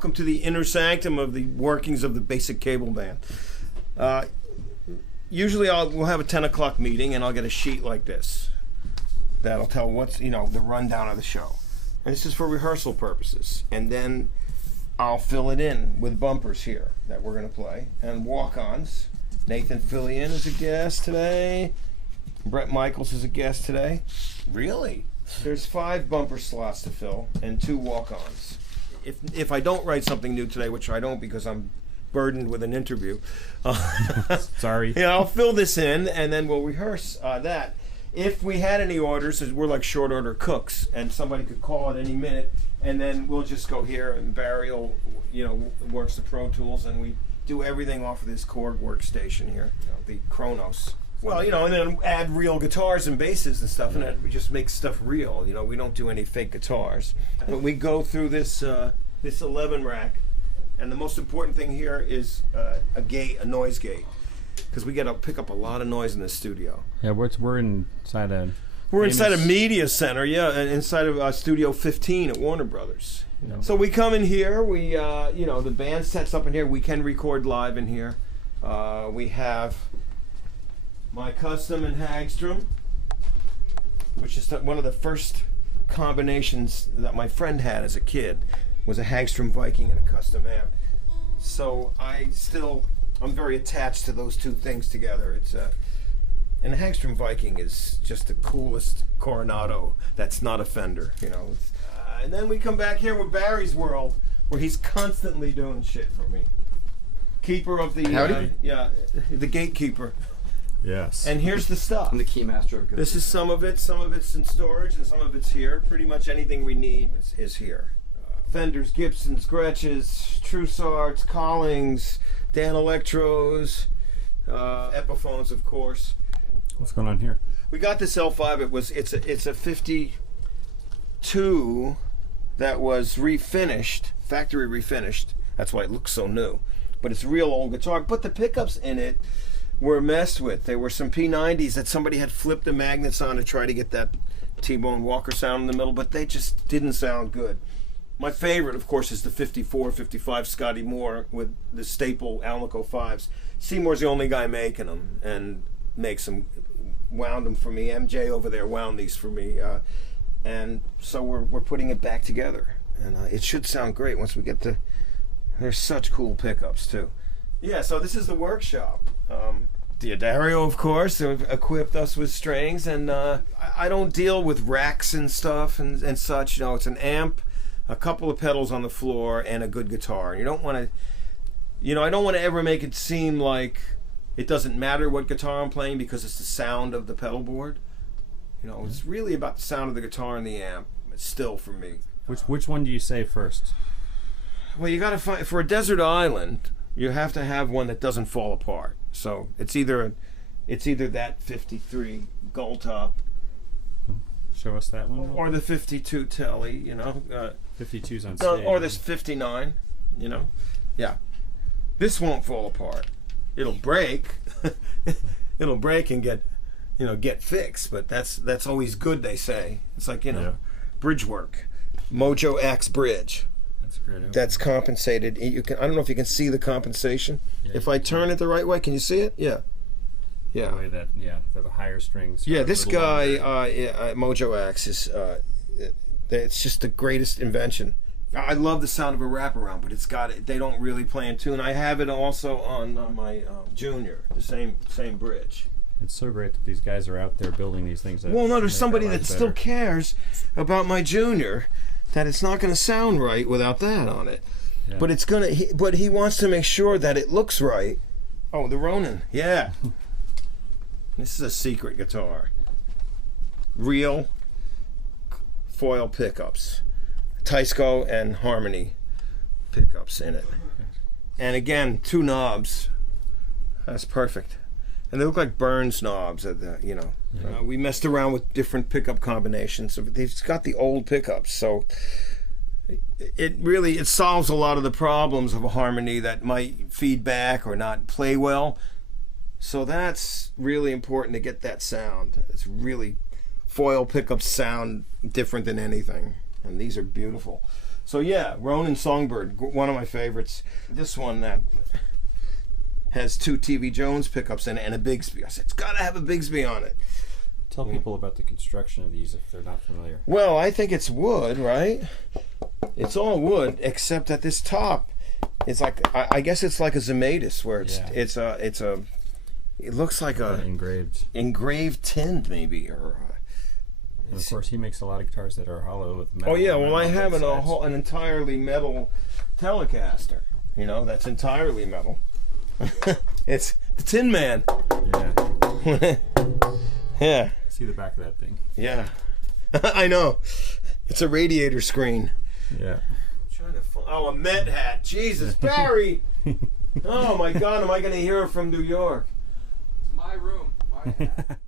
Welcome to the inner sanctum of the workings of the basic cable band. Usually we'll have a 10 o'clock meeting and I'll get a sheet like this that'll tell what's, the rundown of the show. And this is for rehearsal purposes. And then I'll fill it in with bumpers here that we're going to play and walk-ons. Nathan Fillion is a guest today. Brett Michaels is a guest today. Really? There's 5 bumper slots to fill and 2 walk-ons. If I don't write something new today, which I don't because I'm burdened with an interview, sorry. I'll fill this in and then we'll rehearse that. If we had any orders, we're like short order cooks, and somebody could call at any minute, and then we'll just go here and Barry will, works the Pro Tools, and we do everything off of this Korg workstation here, the Kronos. Well, and then add real guitars and basses and stuff, and then we just make stuff real. We don't do any fake guitars. But we go through this 11 rack, and the most important thing here is a noise gate, because we got to pick up a lot of noise in the studio. Yeah, we're inside a. We're inside a media center, inside of Studio 15 at Warner Brothers. So we come in here. We, the band sets up in here. We can record live in here. We have my custom and Hagstrom, which is one of the first combinations that my friend had as a kid, was a Hagstrom Viking and a custom amp. So I'm very attached to those two things together. And the Hagstrom Viking is just the coolest Coronado that's not a Fender, and then we come back here with Barry's World, where he's constantly doing shit for me. Keeper of the the gatekeeper. Yes. And here's the stuff. I'm the keymaster of good. This is some of it. Some of it's in storage, and some of it's here. Pretty much anything we need is here. Fenders, Gibsons, Gretches, Trussards, Collings, Dan Electros, Epiphones, of course. What's going on here? We got this L5. It's a 52 that was refinished, factory refinished. That's why it looks so new. But it's a real old guitar. But the pickups in it were messed with. There were some P90s that somebody had flipped the magnets on to try to get that T-Bone Walker sound in the middle, but they just didn't sound good. My favorite, of course, is the 54, 55 Scotty Moore with the staple Alnico 5s. Seymour's the only guy making them and makes them, wound them for me. MJ over there wound these for me. And so we're putting it back together. And it should sound great once we get to... There's such cool pickups, too. Yeah, so this is the workshop. Diodario, of course, equipped us with strings. And I don't deal with racks and stuff and such. It's an amp, a couple of pedals on the floor, and a good guitar. You don't want to... I don't want to ever make it seem like it doesn't matter what guitar I'm playing because it's the sound of the pedal board. It's really about the sound of the guitar and the amp. It's still for me. Which one do you say first? Well, you got to find, for a desert island, you have to have one that doesn't fall apart. So it's either that 53 Gold Top. Show us that one. Or the 52 Telly, 52's on stage. Or this 59, Yeah. This won't fall apart. It'll break. It'll break and get fixed, but that's always good, they say. It's like, bridge work. Mojo X bridge. That's great. That's compensated. I don't know if you can see the compensation. Yeah, if I turn it the right way, can you see it? Yeah. The way that, for the higher strings. Yeah, this guy, Mojo X, is it's just the greatest invention. I love the sound of a wraparound, but they don't really play in tune. I have it also on my Junior, the same bridge. It's so great that these guys are out there building these things. Well, no, there's somebody that still cares about my Junior, that it's not going to sound right without that on it. Yeah. But it's gonna. But he wants to make sure that it looks right. Oh, the Ronin, yeah. This is a secret guitar. Real foil pickups, Teisco and Harmony pickups in it, and again 2 knobs. That's perfect. And they look like Burns knobs. We messed around with different pickup combinations. So they've got the old pickups, so it solves a lot of the problems of a Harmony that might feed back or not play well. So that's really important to get that sound. It's really foil pickups sound different than anything, and these are beautiful. So yeah, Ronin Songbird, one of my favorites. This one that has 2 TV Jones pickups in it and a Bigsby. I said, it's got to have a Bigsby on it. Tell people about the construction of these if they're not familiar. Well, I think it's wood, right? It's all wood, except at this top, it's like, I guess it's like a Zematis, where it looks like a engraved tin, maybe, or. And of course, he makes a lot of guitars that are hollow with metal. Oh yeah, well I have an entirely metal Telecaster. You know, that's entirely metal. It's the Tin Man. Yeah. Yeah. See the back of that thing. Yeah. I know. It's a radiator screen. Yeah. A Met hat. Jesus, Barry. Oh my God, am I going to hear it from New York? It's my room. My hat.